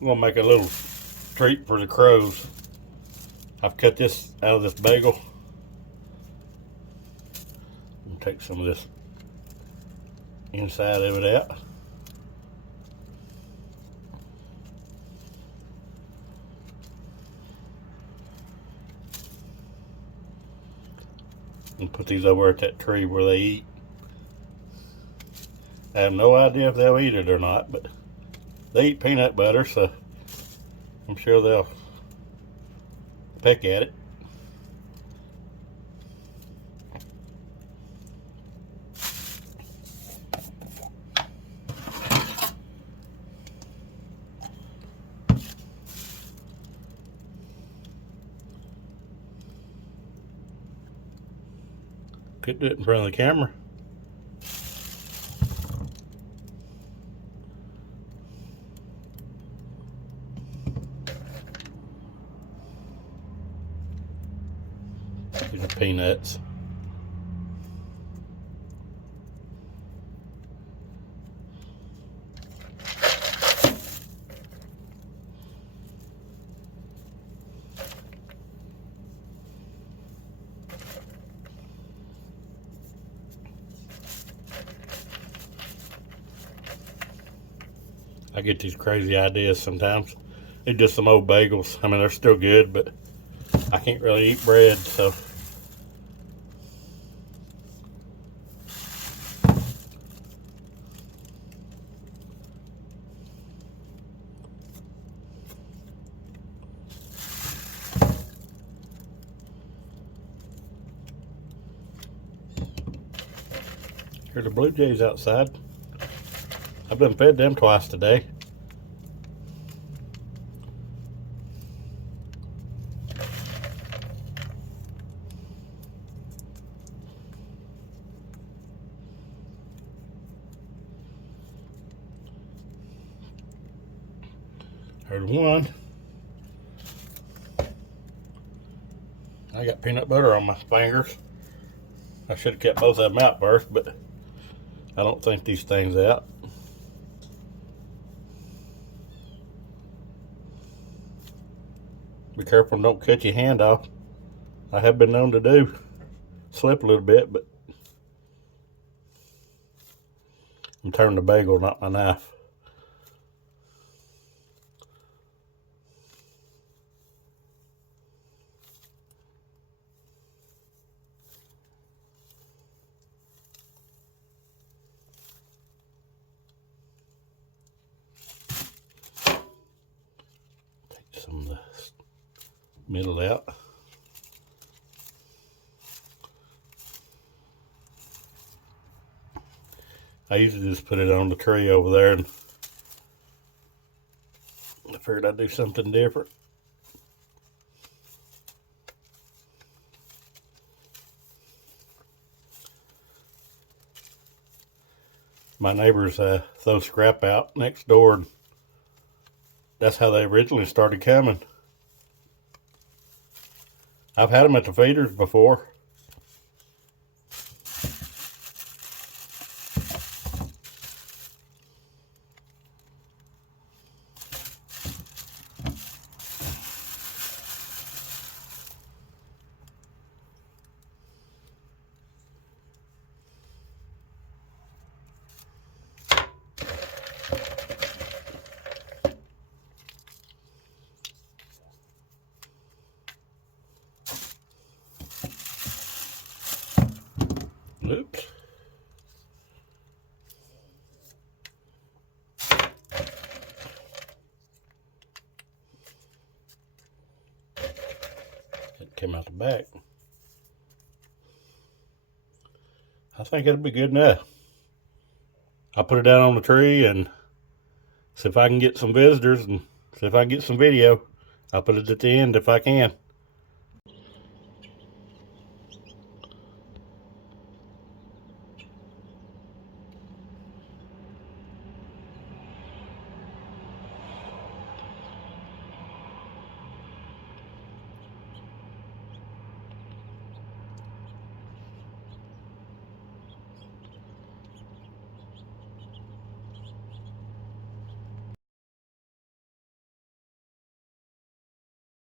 I'm gonna make a little treat for the crows. I've cut this out of this bagel. I'm gonna take some of this inside of it out. And put these over at that tree where they eat. I have no idea if they'll eat it or not, but they eat peanut butter, so I'm sure they'll peck at it. Couldn't do it in front of the camera. These are peanuts. I get these crazy ideas sometimes. They're just some old bagels. I mean, they're still good, but I can't really eat bread, so. Here's the blue jays outside. I've been fed them twice today. Here's one. I got peanut butter on my fingers. I should have kept both of them out first, but I don't think these things out. Be careful and don't cut your hand off. I have been known to do. Slip a little bit, but I'm turning the bagel, not my knife. Take some of the middle out. I usually just put it on the tree over there, and I figured I'd do something different. My neighbors throw scrap out next door, and that's how they originally started coming. I've had them at the feeders before. Oops. It came out the back. I think it'll be good enough. I'll put it down on the tree and see if I can get some visitors and see if I can get some video. I'll put it at the end if I can.